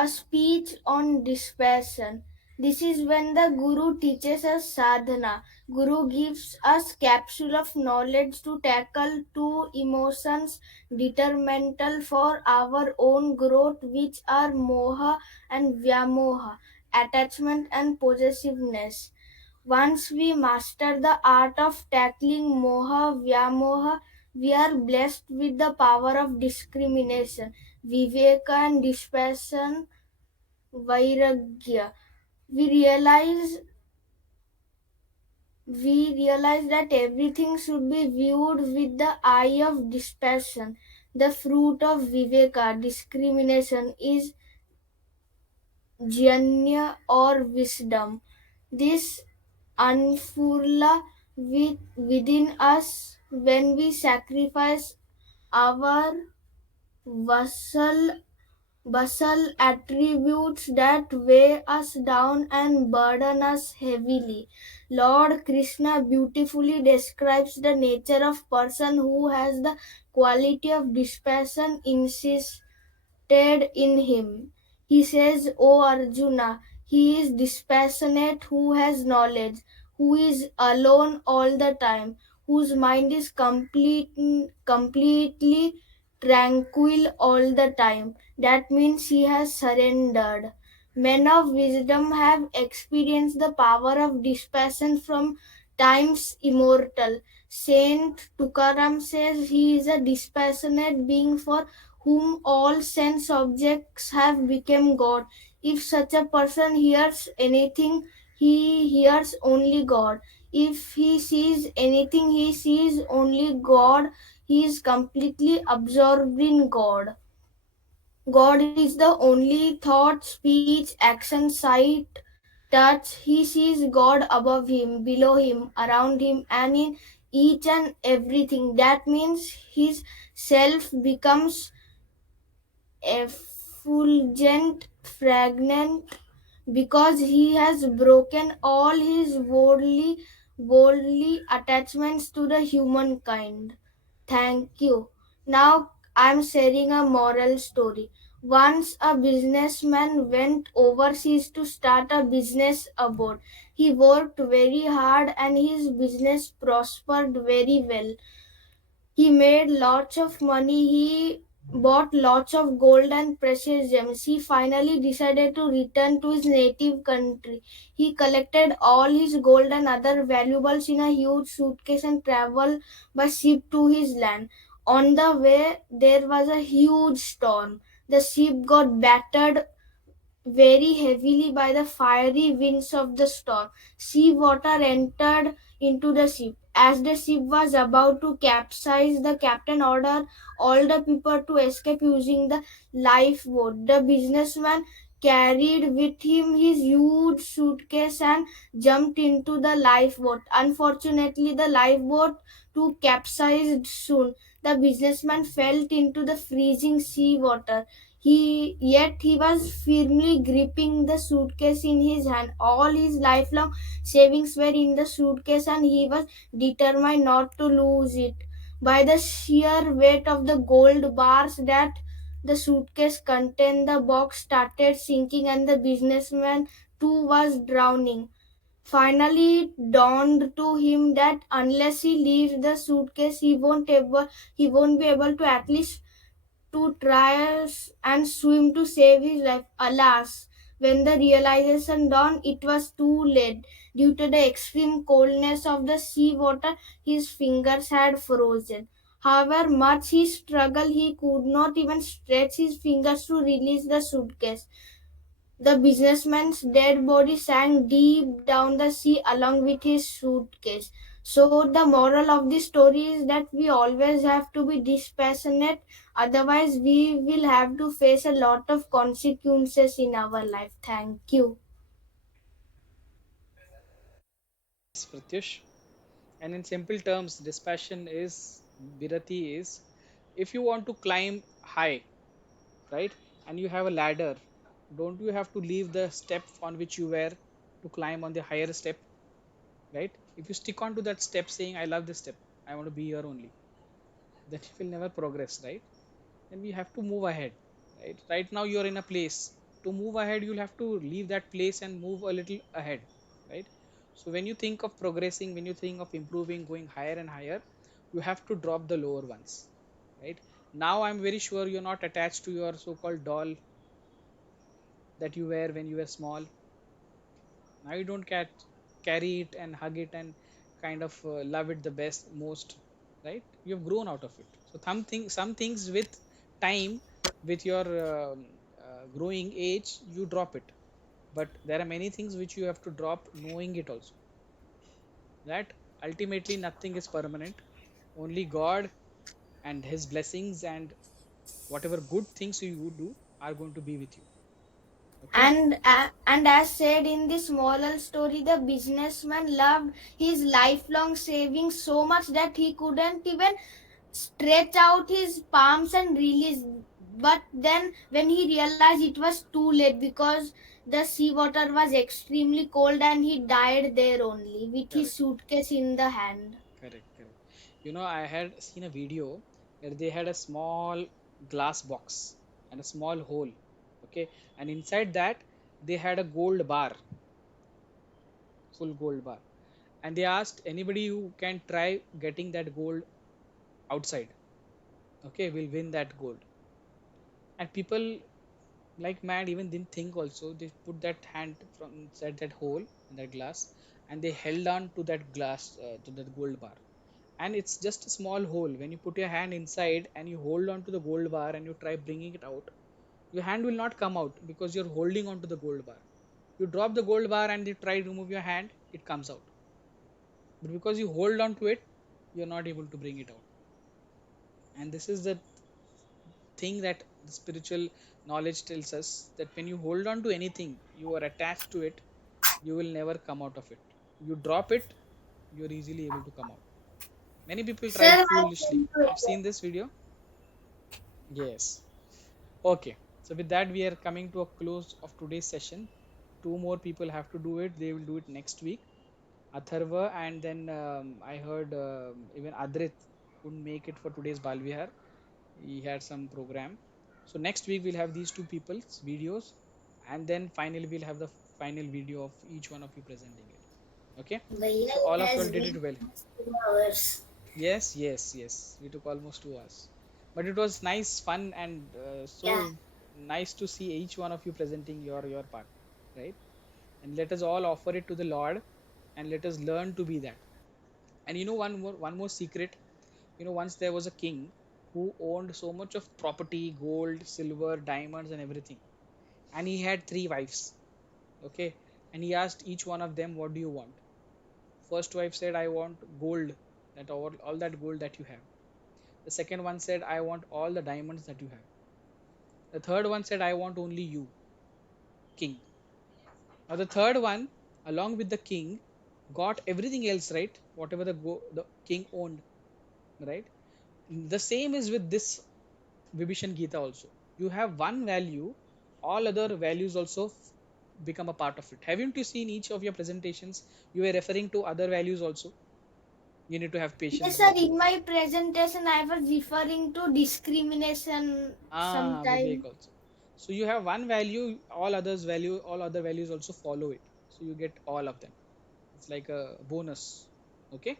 A speech on dispassion. This is when the Guru teaches us sadhana. Guru gives us capsule of knowledge to tackle two emotions detrimental for our own growth, which are moha and vyamoha, attachment and possessiveness. Once we master the art of tackling moha vyamoha, we are blessed with the power of discrimination, viveka and dispassion, vairagya. We realize we realize that everything should be viewed with the eye of dispassion. The fruit of viveka, discrimination, is jnana or wisdom. This unfurla within us when we sacrifice our vassal basal attributes that weigh us down and burden us heavily. Lord Krishna beautifully describes the nature of person who has the quality of dispassion in him. He says, O Arjuna, he is dispassionate who has knowledge, who is alone all the time, whose mind is completely tranquil all the time. That means he has surrendered. Men of wisdom have experienced the power of dispassion from times immortal. Saint Tukaram says he is a dispassionate being for whom all sense objects have become God. If such a person hears anything, he hears only God. If he sees anything, he sees only God. He is completely absorbed in God. God is the only thought, speech, action, sight, touch. He sees God above him, below him, around him, and in each and everything. That means his self becomes effulgent, fragrant, because he has broken all his worldly attachments to the humankind. Thank you. Now I'm sharing a moral story. Once a businessman went overseas to start a business abroad. He worked very hard and his business prospered very well. He made lots of money. He bought lots of gold and precious gems. He finally decided to return to his native country. He collected all his gold and other valuables in a huge suitcase and traveled by ship to his land. On the way, there was a huge storm. The ship got battered very heavily by the fiery winds of the storm. Sea water entered into the ship. As the ship was about to capsize, the captain ordered all the people to escape using the lifeboat. The businessman carried with him his huge suitcase and jumped into the lifeboat. Unfortunately, the lifeboat too capsized soon. The businessman fell into the freezing sea water. He was firmly gripping the suitcase in his hand. All his lifelong savings were in the suitcase and he was determined not to lose it. By the sheer weight of the gold bars that the suitcase contained, the box started sinking and the businessman too was drowning. Finally, it dawned to him that unless he leaves the suitcase, he won't be able to at least to try and swim to save his life. Alas, when the realization dawned, it was too late. Due to the extreme coldness of the sea water, his fingers had frozen. However much he struggled, he could not even stretch his fingers to release the suitcase. The businessman's dead body sank deep down the sea along with his suitcase. So, the moral of this story is that we always have to be dispassionate, otherwise, we will have to face a lot of consequences in our life. Thank you. Yes, Pratyush. And in simple terms, dispassion is Birati is if you want to climb high, right, and you have a ladder, don't you have to leave the step on which you were to climb on the higher step, right? If you stick on to that step saying, I love this step, I want to be here only, then you will never progress, right? Then we have to move ahead, right? Right now, you're in a place. To move ahead, you'll have to leave that place and move a little ahead, right? So when you think of progressing, when you think of improving, going higher and higher, you have to drop the lower ones, right? Now I'm very sure you're not attached to your so-called doll that you wear when you were small. Now you don't carry it and hug it and kind of love it the best most, right? You've grown out of it. So some things with time, with your growing age, you drop it. But there are many things which you have to drop knowing it also, that ultimately nothing is permanent. Only God and his blessings and whatever good things you do are going to be with you. Okay. And as said in this moral story, the businessman loved his lifelong savings so much that he couldn't even stretch out his palms and release. But then, when he realized it was too late because the seawater was extremely cold and he died there only with his Correct. suitcase in the hand. Correct, correct. I had seen a video where they had a small glass box and a small hole. Okay. And inside that, they had a gold bar, full gold bar. And they asked anybody who can try getting that gold outside, okay, will win that gold. And people like mad even didn't think also. They put that hand from inside that hole in that glass and they held on to that glass, to that gold bar. And it's just a small hole. When you put your hand inside and you hold on to the gold bar and you try bringing it out, your hand will not come out because you're holding on to the gold bar. You drop the gold bar and you try to remove your hand, it comes out. But because you hold on to it, you're not able to bring it out. And this is the thing that the spiritual knowledge tells us, that when you hold on to anything, you are attached to it, you will never come out of it. You drop it, you're easily able to come out. Many people Sir, tried I foolishly. came to You've seen this video? Yes. Okay, so with that, we are coming to a close of today's session. Two more people have to do it. They will do it next week. Atharva and then I heard even Adrit couldn't make it for today's Balvihar. He had some program. So next week we'll have these two people's videos, and then finally we'll have the final video of each one of you presenting it. Okay. Bhaiya, So all it of you all has did been it well. 2 hours. Yes, yes, yes. We took almost 2 hours, but it was nice, fun, and Yeah. so nice to see each one of you presenting your part, right? And let us all offer it to the Lord, and let us learn to be that. And one more secret. Once there was a king who owned so much of property, gold, silver, diamonds, and everything, and he had three wives. Okay, and he asked each one of them, "What do you want?" First wife said, "I want gold, that all that gold that you have." The second one said, "I want all the diamonds that you have." The third one said, "I want only you, king." Now the third one, along with the king, got everything else, right? Whatever the king owned, right? The same is with this Vibhishan Geeta also. You have one value, all other values also become a part of it. Haven't you seen each of your presentations? You were referring to other values also. You need to have patience, Yes, sir. brother. In my presentation, I was referring to discrimination Ah, Vivek sometime. also. So you have one value, all other values also follow it. So you get all of them. It's like a bonus. Okay.